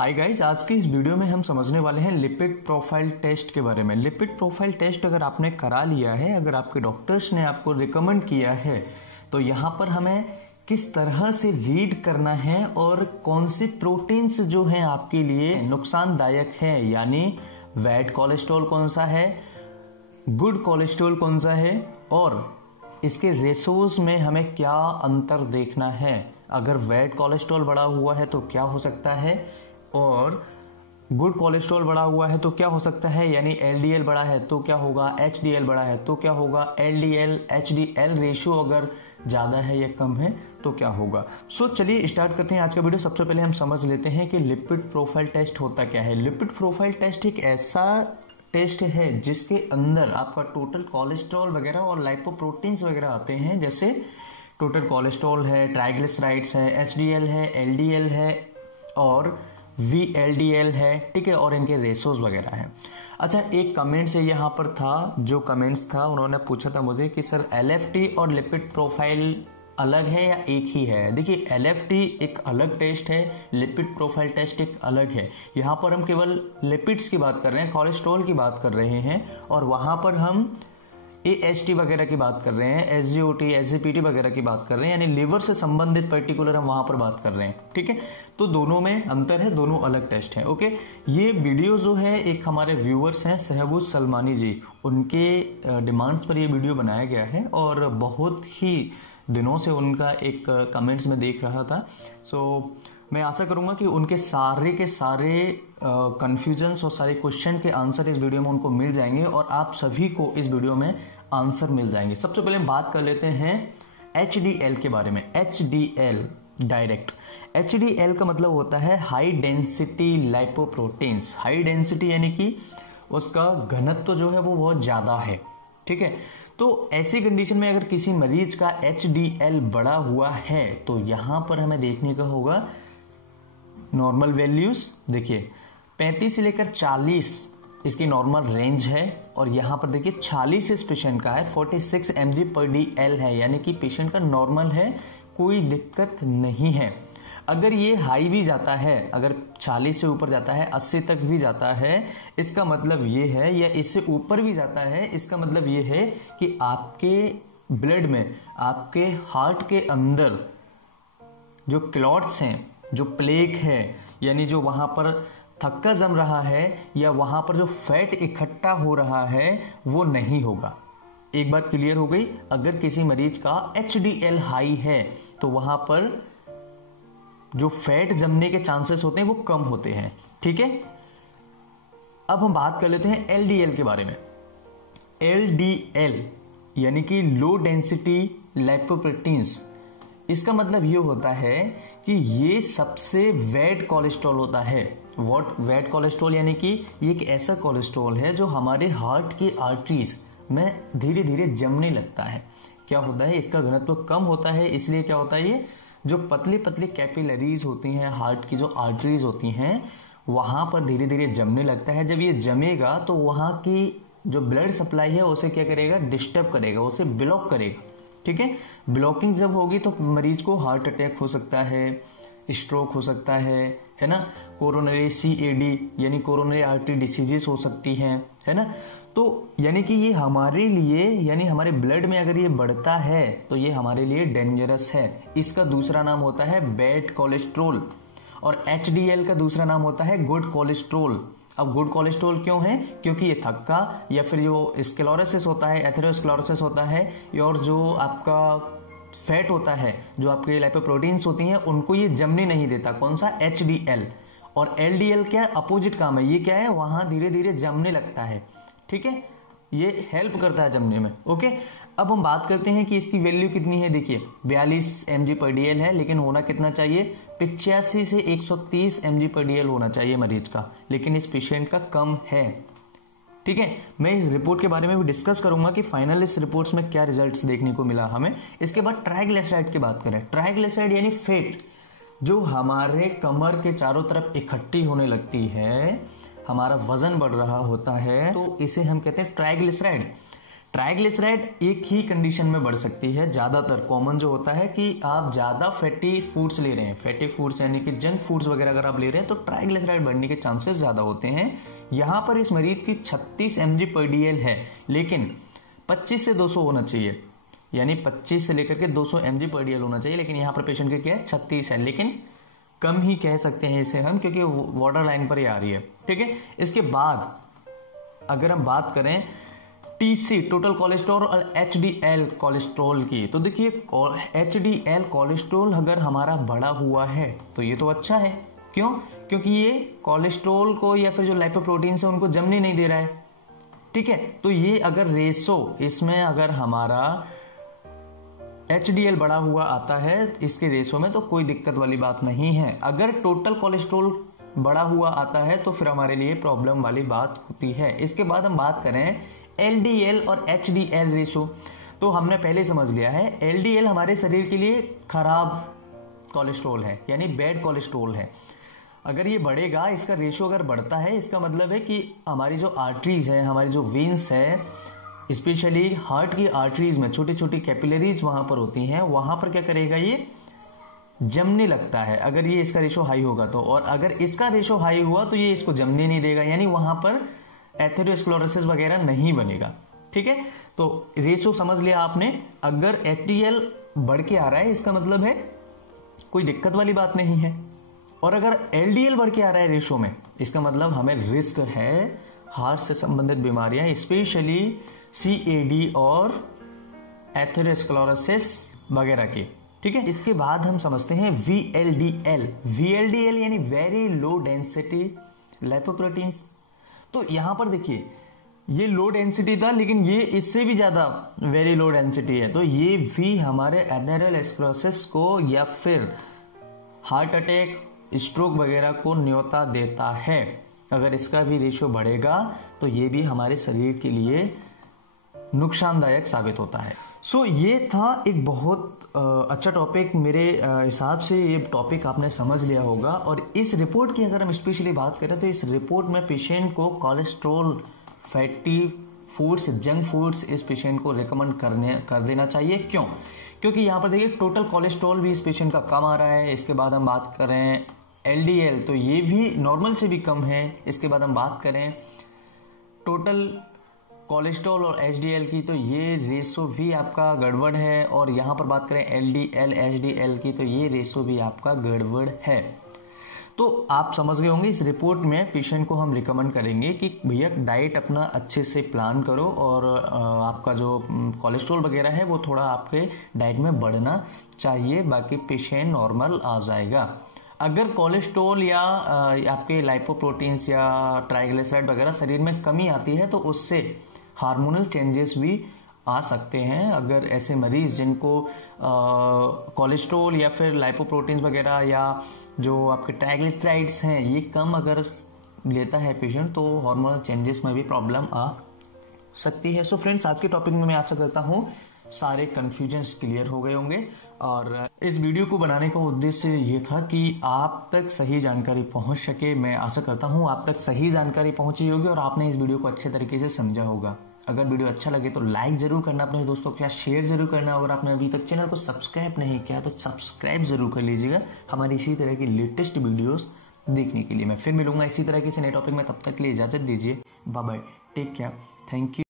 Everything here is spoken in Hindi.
हाय गाइस, आज के इस वीडियो में हम समझने वाले हैं लिपिड प्रोफाइल टेस्ट के बारे में। लिपिड प्रोफाइल टेस्ट अगर आपने करा लिया है, अगर आपके डॉक्टर्स ने आपको रिकमेंड किया है, तो यहाँ पर हमें किस तरह से रीड करना है और कौन सी प्रोटीन्स जो हैं आपके लिए नुकसानदायक है, यानी बैड कोलेस्ट्रॉल कौन सा है, गुड कोलेस्ट्रॉल कौन सा है, और इसके रेशोज में हमें क्या अंतर देखना है। अगर बैड कोलेस्ट्रॉल बढ़ा हुआ है तो क्या हो सकता है, और गुड कोलेस्ट्रॉल बढ़ा हुआ है तो क्या हो सकता है, यानी एलडीएल बढ़ा है तो क्या होगा, एचडीएल बढ़ा है तो क्या होगा, एलडीएल एचडीएल रेशियो अगर ज्यादा है या कम है तो क्या होगा। सो चलिए स्टार्ट करते हैं आज का वीडियो। सबसे पहले हम समझ लेते हैं कि लिपिड प्रोफाइल टेस्ट होता क्या है। लिपिड प्रोफाइल टेस्ट एक ऐसा टेस्ट है जिसके अंदर आपका टोटल कोलेस्ट्रॉल वगैरह और लाइपोप्रोटीन्स वगैरह आते हैं, जैसे टोटल कोलेस्ट्रॉल है, ट्राइग्लिसराइड्स है, एचडीएल है, एलडीएल है और VLDL है, ठीक है, और इनके रेशोज वगैरह है। अच्छा, एक कमेंट्स है यहाँ पर था, जो कमेंट्स था उन्होंने पूछा था मुझे कि सर LFT और लिपिड प्रोफाइल अलग है या एक ही है। देखिए, LFT एक अलग टेस्ट है, लिपिड प्रोफाइल टेस्ट एक अलग है। यहाँ पर हम केवल लिपिड्स की बात कर रहे हैं, कोलेस्ट्रॉल की बात कर रहे हैं, और वहां पर हम AST वगैरह की बात कर रहे हैं, SGOT SGPT वगैरह की बात कर रहे हैं, यानी लिवर से संबंधित पर्टिकुलर हम वहां पर बात कर रहे हैं, ठीक है। तो दोनों में अंतर है, दोनों अलग टेस्ट हैं, ओके। ये वीडियो जो है एक हमारे व्यूअर्स हैं सहबूज सलमानी जी, उनके डिमांड्स पर ये वीडियो बनाया गया है और बहुत ही दिनों से उनका एक कमेंट्स में देख रहा था। सो मैं आशा करूंगा कि उनके सारे के सारे कंफ्यूजन्स और सारे क्वेश्चन के आंसर इस वीडियो में उनको मिल जाएंगे और आप सभी को इस वीडियो में आंसर मिल जाएंगे। सबसे पहले हम बात कर लेते हैं HDL के बारे में। HDL डायरेक्ट, HDL का मतलब होता है high density lipoproteins. High density यानी कि उसका घनत्व जो है वो बहुत ज्यादा है, ठीक है। तो ऐसी कंडीशन में अगर किसी मरीज का HDL बढ़ा हुआ है तो यहां पर हमें देखने का होगा नॉर्मल वैल्यूज। देखिए 35 से लेकर 40 इसकी नॉर्मल रेंज है, और यहां पर देखिए 46 इस पेशेंट का है, 46 mg/dl है, यानी कि पेशेंट का नॉर्मल है, कोई दिक्कत नहीं है। अगर ये हाई भी जाता है, अगर 40 से ऊपर जाता है, 80 तक भी जाता है, इसका मतलब ये है, या इससे ऊपर भी जाता है, इसका मतलब ये है कि आपके ब्लड में, आपके हार्ट के अंदर जो क्लॉट्स हैं, जो प्लेक है, यानी जो वहां पर थक्का जम रहा है या वहां पर जो फैट इकट्ठा हो रहा है वो नहीं होगा। एक बात क्लियर हो गई, अगर किसी मरीज का HDL हाई है तो वहां पर जो फैट जमने के चांसेस होते हैं वो कम होते हैं, ठीक है। अब हम बात कर लेते हैं LDL के बारे में। LDL यानी कि लो डेंसिटी लाइपोप्रोटीन्स, इसका मतलब ये होता है कि ये सबसे बैड कोलेस्ट्रॉल होता है। व्हाट बैड कोलेस्ट्रॉल, यानी कि ये एक ऐसा कोलेस्ट्रॉल है जो हमारे हार्ट की आर्टरीज में धीरे धीरे जमने लगता है। क्या होता है, इसका घनत्व कम होता है, इसलिए क्या होता है, ये जो पतली पतली कैपिलरीज होती हैं, हार्ट की जो आर्टरीज होती हैं, वहां पर धीरे धीरे जमने लगता है। जब ये जमेगा तो वहां की जो ब्लड सप्लाई है उसे क्या करेगा, डिस्टर्ब करेगा, उसे ब्लॉक करेगा, ठीक है। ब्लॉकिंग जब होगी तो मरीज को हार्ट अटैक हो सकता है, स्ट्रोक हो सकता है ना, कोरोनरी CAD यानी कोरोनरी आर्टरी डिसीजेस हो सकती हैं, है ना। तो यानी कि ये हमारे लिए, यानी हमारे ब्लड में अगर ये बढ़ता है तो ये हमारे लिए डेंजरस है। इसका दूसरा नाम होता है बैड कोलेस्ट्रॉल, और HDL का दूसरा नाम होता है गुड कोलेस्ट्रॉल। अब गुड कोलेस्ट्रॉल क्यों है, क्योंकि ये थक्का या फिर जो स्क्लेरोसिस होता है, एथेरोस्क्लेरोसिस होता है, और जो आपका फैट होता है, जो आपके लाइपोप्रोटीन्स होती हैं, उनको ये जमने नहीं देता। कौन सा, HDL। और LDL क्या अपोजिट काम है, ये क्या है, वहां धीरे धीरे जमने लगता है, ठीक है, ये हेल्प करता है जमने में, ओके। अब हम बात करते हैं कि इसकी वैल्यू कितनी है। देखिए 42 mg/dl है, लेकिन होना कितना चाहिए, 85 से 130 mg/dl होना चाहिए मरीज का, लेकिन इस पेशेंट का कम है, ठीक है। मैं इस रिपोर्ट के बारे में भी डिस्कस करूंगा कि फाइनल इस रिपोर्ट्स में क्या रिजल्ट्स देखने को मिला हमें। इसके बाद ट्राइग्लिसराइड की बात करें। ट्राइग्लिसराइड यानी फैट जो हमारे कमर के चारों तरफ इकट्ठी होने लगती है, हमारा वजन बढ़ रहा होता है, तो इसे हम कहते हैं ट्राइग्लिसराइड। ट्राइग्लिसराइड एक ही कंडीशन में बढ़ सकती है। ज्यादातर कॉमन जो होता है कि आप ज्यादा फैटी फूड्स ले रहे हैं, फैटी फूड्स यानी कि जंक फूड्स वगैरह अगर आप ले रहे हैं तो ट्राइग्लिसराइड बढ़ने के चांसेस ज्यादा होते हैं। यहां पर इस मरीज की 36 mg/dl है, लेकिन 25 से 200 होना चाहिए, यानी 25 से लेकर के 200 mg/dl होना चाहिए। लेकिन यहाँ पर पेशेंट का क्या है, 36 है, लेकिन कम ही कह सकते हैं इसे हम, क्योंकि बॉर्डर लाइन पर ही आ रही है। ठीक है, इसके बाद अगर हम बात करें टीसी टोटल कोलेस्ट्रॉल और एचडीएल कोलेस्ट्रॉल की, तो देखिए एचडीएल कोलेस्ट्रॉल अगर हमारा बढ़ा हुआ है तो ये तो अच्छा है। क्यों? क्योंकि ये कोलेस्ट्रॉल को या फिर जो लाइपोप्रोटीन है उनको जमने नहीं दे रहा है। ठीक है, तो ये अगर रेशो इसमें अगर हमारा एचडीएल बढ़ा हुआ आता है इसके रेशो में तो कोई दिक्कत वाली बात नहीं है। अगर टोटल कोलेस्ट्रॉल बढ़ा हुआ आता है तो फिर हमारे लिए प्रॉब्लम वाली बात होती है। इसके बाद हम बात करें एलडीएल और एचडीएल रेशो, तो हमने पहले समझ लिया है एलडीएल हमारे शरीर के लिए खराब कोलेस्ट्रॉल है, यानी बैड कोलेस्ट्रॉल है। अगर ये बढ़ेगा, इसका रेशो अगर बढ़ता है, इसका मतलब है कि हमारी जो आर्टरीज है, हमारी जो वेन्स है, स्पेशली हार्ट की आर्टरीज में छोटी छोटी कैपिलरीज वहां पर होती हैं, वहां पर क्या करेगा, ये जमने लगता है अगर ये इसका रेशो हाई होगा तो। और अगर इसका रेशो हाई हुआ तो ये इसको जमने नहीं देगा, यानी वहां पर एथेरोस्क्लेरोसिस वगैरह नहीं बनेगा। ठीक है, तो रेशो समझ लिया आपने। अगर एचडीएल बढ़ के आ रहा है इसका मतलब है कोई दिक्कत वाली बात नहीं है, और अगर एलडीएल बढ़ के आ रहा है रेशो में, इसका मतलब हमें रिस्क है हार्ट से संबंधित बीमारियां, स्पेशली सीएडी और एथेरोस्क्लेरोसिस वगैरह की। ठीक है, इसके बाद हम समझते हैं वीएलडीएल। वीएलडीएल यानी वेरी लो डेंसिटी लाइपोप्रोटीन्स। तो यहां पर देखिए ये लो डेंसिटी था, लेकिन ये इससे भी ज्यादा वेरी लो डेंसिटी है, तो ये भी हमारे एथेरोस्क्लेरोसिस को या फिर हार्ट अटैक, स्ट्रोक वगैरह को न्योता देता है। अगर इसका भी रेशियो बढ़ेगा तो ये भी हमारे शरीर के लिए नुकसानदायक साबित होता है। सो ये था एक बहुत अच्छा टॉपिक, मेरे हिसाब से ये टॉपिक आपने समझ लिया होगा। और इस रिपोर्ट की अगर हम स्पेशली बात करें तो इस रिपोर्ट में पेशेंट को cholesterol, fatty foods, junk foods इस पेशेंट को रिकमेंड कर देना चाहिए। क्यों? क्योंकि यहाँ पर देखिए टोटल कोलेस्ट्रॉल भी इस पेशेंट का कम आ रहा है। इसके बाद हम बात करें एलडीएल तो ये भी नॉर्मल से भी कम है। इसके बाद हम बात करें टोटल कोलेस्ट्रॉल और एचडीएल की तो ये रेशो भी आपका गड़बड़ है, और यहाँ पर बात करें एलडीएल एचडीएल की तो ये रेशो भी आपका गड़बड़ है। तो आप समझ गए होंगे इस रिपोर्ट में पेशेंट को हम रिकमेंड करेंगे कि भैया डाइट अपना अच्छे से प्लान करो, और आपका जो कोलेस्ट्रॉल वगैरह है वो थोड़ा आपके डाइट में बढ़ना चाहिए, बाकी पेशेंट नॉर्मल आ जाएगा। अगर कोलेस्ट्रॉल या आपके लाइपोप्रोटीन्स या ट्राइग्लिसराइड वगैरह शरीर में कमी आती है तो उससे हार्मोनल चेंजेस भी आ सकते हैं। अगर ऐसे मरीज जिनको कोलेस्ट्रॉल या फिर लाइपोप्रोटीन्स वगैरह या जो आपके ट्राइग्लिसराइड्स हैं ये कम अगर लेता है पेशेंट तो हार्मोनल चेंजेस में भी प्रॉब्लम आ सकती है। सो फ्रेंड्स, आज के टॉपिक में मैं आशा करता हूँ सारे कंफ्यूजन्स क्लियर हो गए होंगे, और इस वीडियो को बनाने का उद्देश्य ये था कि आप तक सही जानकारी पहुंच सके। मैं आशा करता हूं आप तक सही जानकारी पहुंची होगी और आपने इस वीडियो को अच्छे तरीके से समझा होगा। अगर वीडियो अच्छा लगे तो लाइक जरूर करना, अपने दोस्तों के साथ शेयर जरूर करना। अगर आपने अभी तक चैनल को सब्सक्राइब नहीं किया तो सब्सक्राइब जरूर कर लीजिएगा हमारी इसी तरह की लेटेस्ट वीडियोस देखने के लिए। मैं फिर मिलूंगा इसी तरह के नए टॉपिक में, तब तक के लिए इजाजत दीजिए। Bye bye, take care, thank you.